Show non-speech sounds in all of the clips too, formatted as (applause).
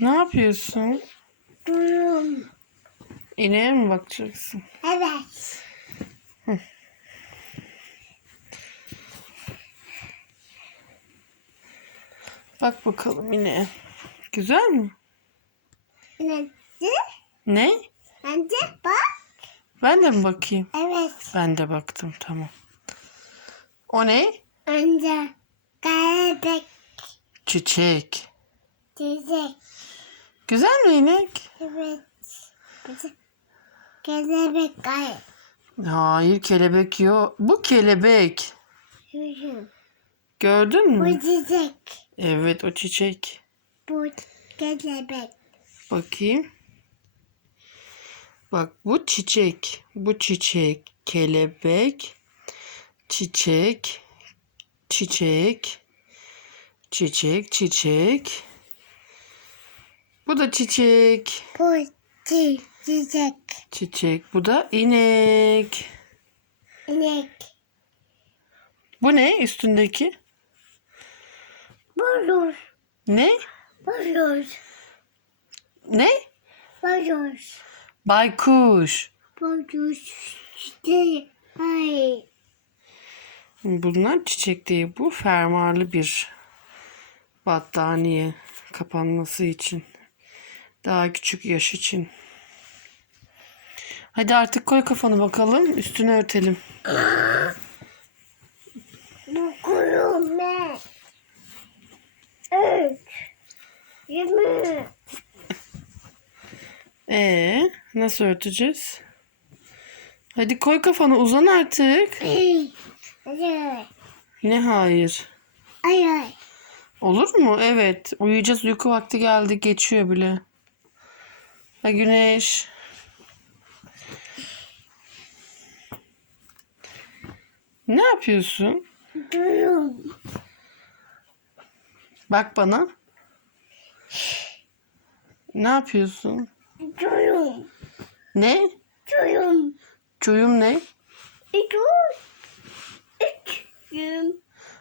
Ne yapıyorsun? Durum. İneğe mi bakacaksın? Evet. Bak bakalım ineğe. Güzel mi? Nerede? Ne? Bence bak. Ben de mi bakayım? Evet. Ben de baktım tamam. O ne? Önce kelebek Çiçek. çiçek. Güzel mi inek? Evet. Bize kelebek ay. Hayır kelebek yok. Bu kelebek. Gördün mü? Bu çiçek. Evet o çiçek. Bu kelebek. Bakayım. Bak bu çiçek. Bu çiçek. Kelebek. Çiçek. Çiçek. Çiçek. Çiçek. Bu da çiçek. Bu çi- çiçek. Çiçek. Bu da inek. İnek. Bu ne üstündeki? Bulur. Ne? Bulur. Ne? Bulur. Baykuş. Bulur. Çiçek. Ay. Bunlar çiçek değil. Bu fermuarlı bir battaniye kapanması için. Daha küçük yaş için. Hadi artık koy kafanı bakalım. Üstünü örtelim. Bu kurume. Üç. Yirmi. Ee, nasıl örteceğiz? Hadi koy kafanı uzan artık. Ne hayır? Ay. Ay. Olur mu? Evet. Uyuyacağız. Uyku vakti geldi. Geçiyor bile. Ha güneş. Ne yapıyorsun? Durum. Bak bana. Ne yapıyorsun? Durum. Ne? Durum. Çuyum ne? Üç. Yirmi.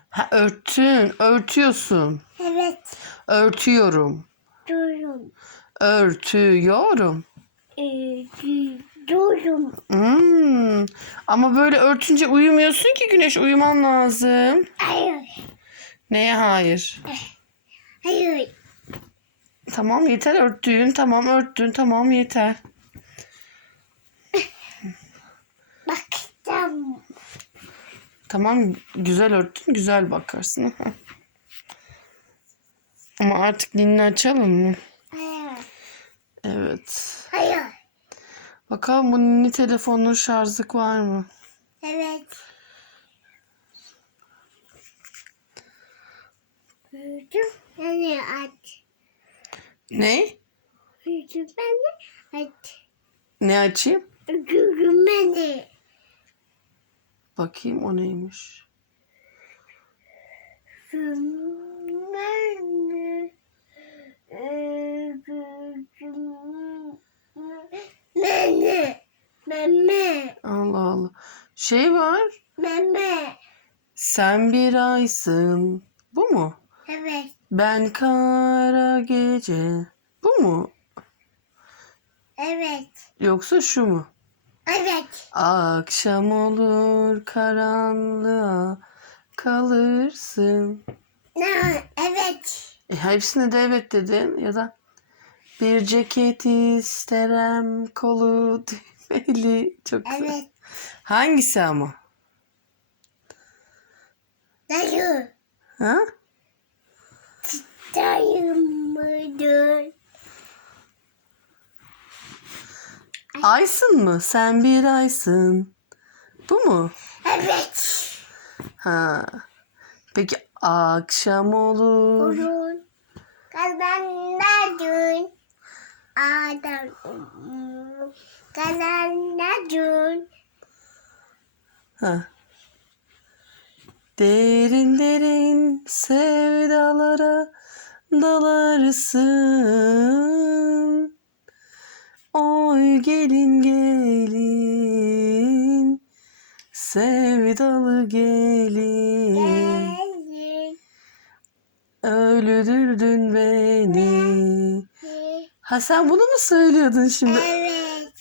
Ha örtün. Örtüyorsun. Evet. Örtüyorum. Durum. Örtüyorum. İki. Durum. Hmm. Ama böyle örtünce uyumuyorsun ki güneş uyuman lazım. Ay. Neye hayır? Ay. Tamam yeter örttüğün. Tamam örttün. Tamam yeter. Bakacağım. Tamam güzel örttün. Güzel bakarsın. (laughs) Ama artık ninni açalım mı? Evet. Ay. Bakalım bu ninni telefonun şarjlık var mı? Evet. Büyüdüm. Yani aç. Ne? Büyüdüm ben de aç. Ne açayım? Büyüdüm ben de. Bakayım o neymiş. Büyüdüm ben de. Ee, büyüdüm. Meme. Allah Allah. Şey var. Meme. Sen bir aysın. Bu mu? Evet. Ben kara gece. Bu mu? Evet. Yoksa şu mu? Evet. Akşam olur karanlığa kalırsın. Ne? Evet. E, hepsine de evet dedin ya da bir ceket isterem kolu (laughs) düğmeli. Çok güzel. Evet. Hangisi ama? Dayı. Ha? Dayı mıdır? Aysın mı? Sen bir aysın. Bu mu? Evet. Ha. Peki akşam olur. Urun. Kazanladın. Adam. Kazanladın. Ha. Derin derin sevdalara dalarsın. Oy gelin gelin sevdalı gelin Gelin. öldürdün beni Ha sen bunu mu söylüyordun şimdi? Evet.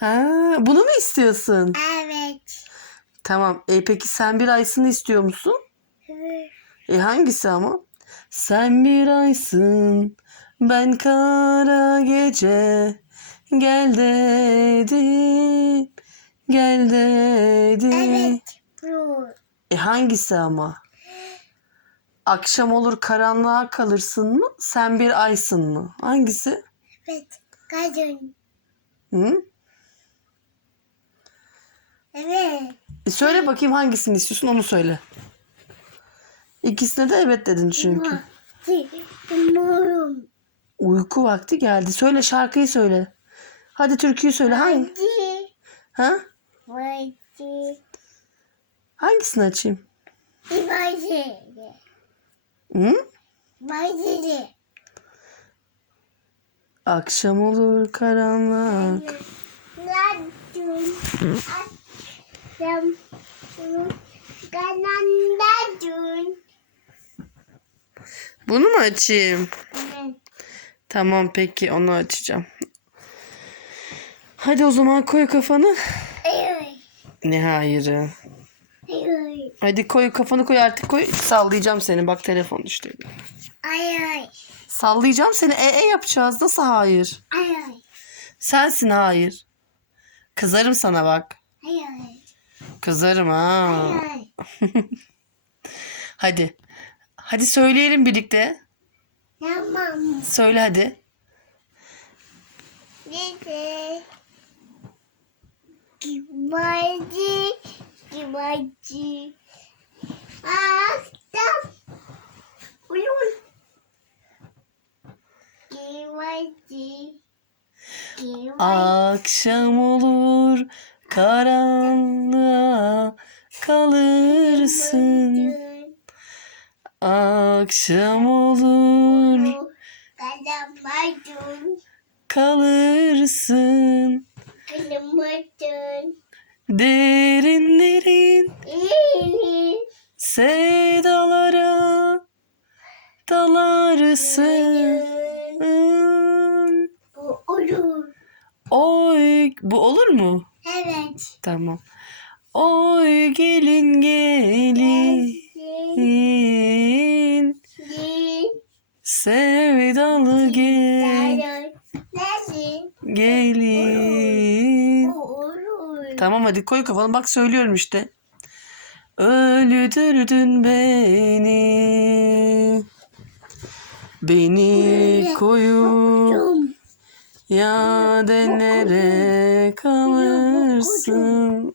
Ha, bunu mu istiyorsun? Evet. Tamam. E peki sen bir aysını istiyor musun? Evet. E hangisi ama? Sen bir aysın, ben kara gece. Gel dedim, gel dedim. Evet. Bu. E hangisi ama? Akşam olur karanlığa kalırsın mı? Sen bir aysın mı? Hangisi? Evet. Kadın. Hı? Evet. E söyle bakayım hangisini istiyorsun onu söyle. İkisine de evet dedin çünkü. Umurum. Uyku vakti geldi. Söyle şarkıyı söyle. Hadi türküyü söyle. Hangi? Ha? Hadi. Hangisini açayım? Hadi. Hı? Hadi. Akşam olur karanlık. Bunu mu açayım? Tamam peki onu açacağım. Hadi o zaman koy kafanı. Ne hayırı. Hadi koy kafanı koy artık koy. Sallayacağım seni. Bak telefon düştü. Ay ay. Sallayacağım seni. E e yapacağız. Nasıl hayır? Ay ay. Sensin hayır. Kızarım sana bak. Ay ay. Kızarım ha. Ay ay. (laughs) Hadi. Hadi söyleyelim birlikte. Tamam. Söyle hadi. Dede. Kibacı. Kibacı. Akşam. Ulun. Kibacı. Kibacı. Akşam olur karanlığa kalırsın. Akşam olur kalırsın. Derin derin İyi. sevdalara dalarsın. Bu olur. Oy bu olur mu? Evet. Tamam. Oy gelin gelin sevdalı gel Nesin? gelin. Olur. Tamam hadi koy kafanı bak söylüyorum işte. Öldürdün beni. Beni koyup Dum. Ya denere kalırsın.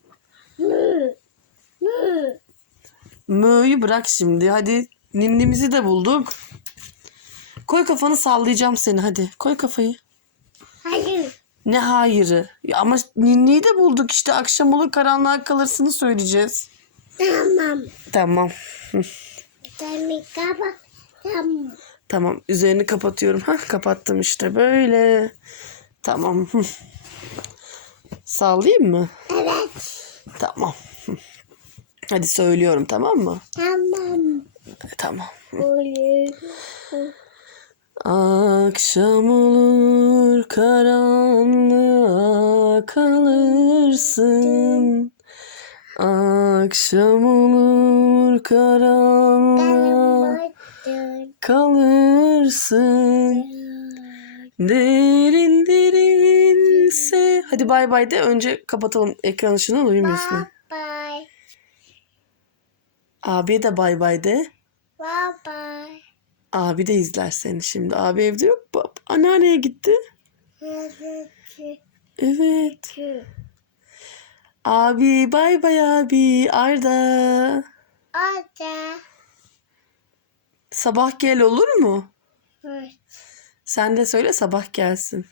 Mö'yü bırak şimdi. Hadi ninnimizi de bulduk. Koy kafanı sallayacağım seni hadi. Koy kafayı. Hadi. Ne hayırı. Ya ama ninniyi de bulduk işte. Akşam olur karanlığa kalırsını söyleyeceğiz. Tamam. Tamam. Tamam. Tamam. Üzerini kapatıyorum. Hah kapattım işte böyle. Tamam. (laughs) Sallayayım mı? Evet. Tamam. Hadi söylüyorum tamam mı? Tamam. Tamam. Akşam olur karanlığa kalırsın. Akşam olur karanlığa. Kalırsın. Derin derinse. Hadi bay bay de önce kapatalım ekran ışığını uyumuyorsun. Bye bye. Abiye de bay bay de. Bye bye. Abi de izler seni şimdi. Abi evde yok. Anneanneye gitti. Evet. Abi bay bay abi Arda. Orada. Sabah gel olur mu? Evet. Sen de söyle sabah gelsin.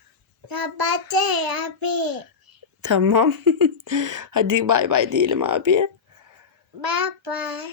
Sabahte abi. Tamam. (laughs) Hadi bay bay diyelim abiye. Bye bye.